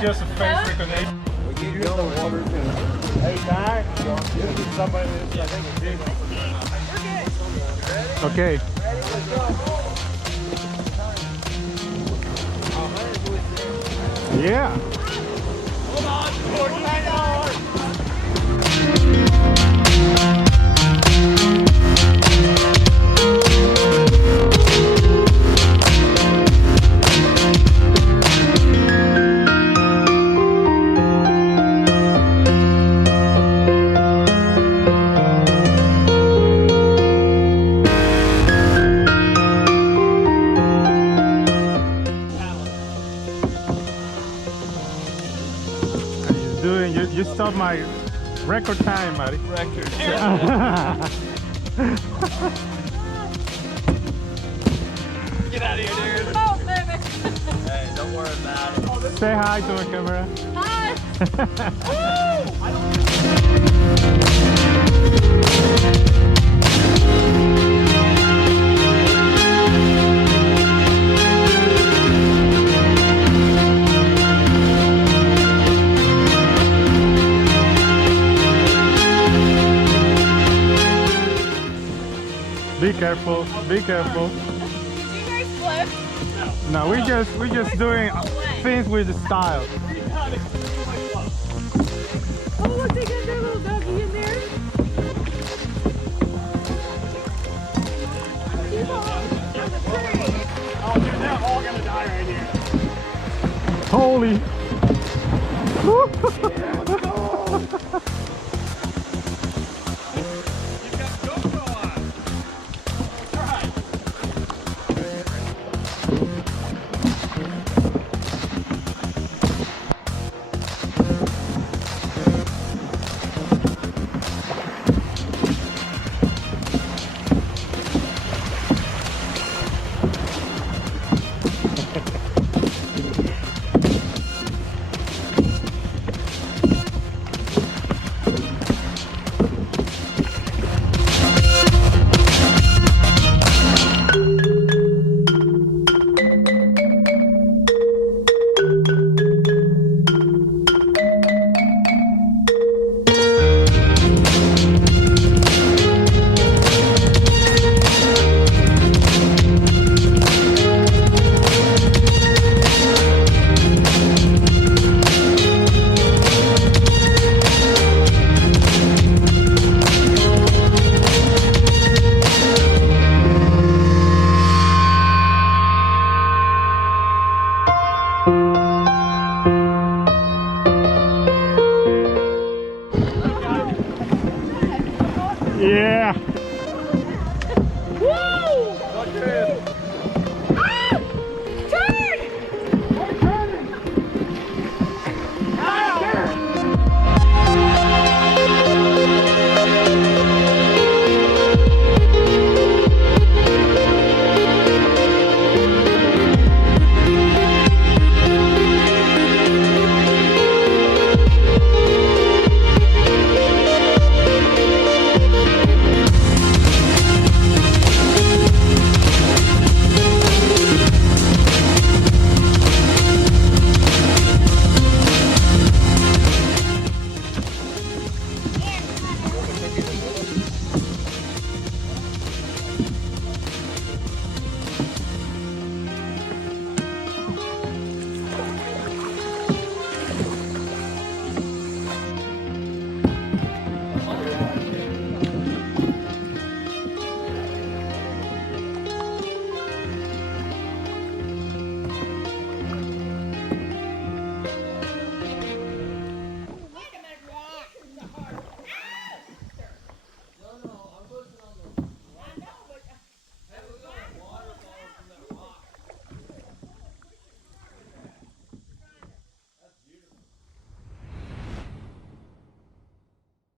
just a face recognition. We keep going. Hey, Ty. Somebody I think it's Okay. Yeah. Hold on, Jordan. Hang on. You stopped my record time, buddy. Record. Get out of here, dude. Oh, baby. Hey, don't worry about it. Say hi to the camera. Hi. Be careful. Be careful. Did you guys flip? No, we just doing things with style. Oh, look, they got their little doggy in there. He's on the tree. Oh, dude, they're all gonna die right here. Holy. Yeah. Woo!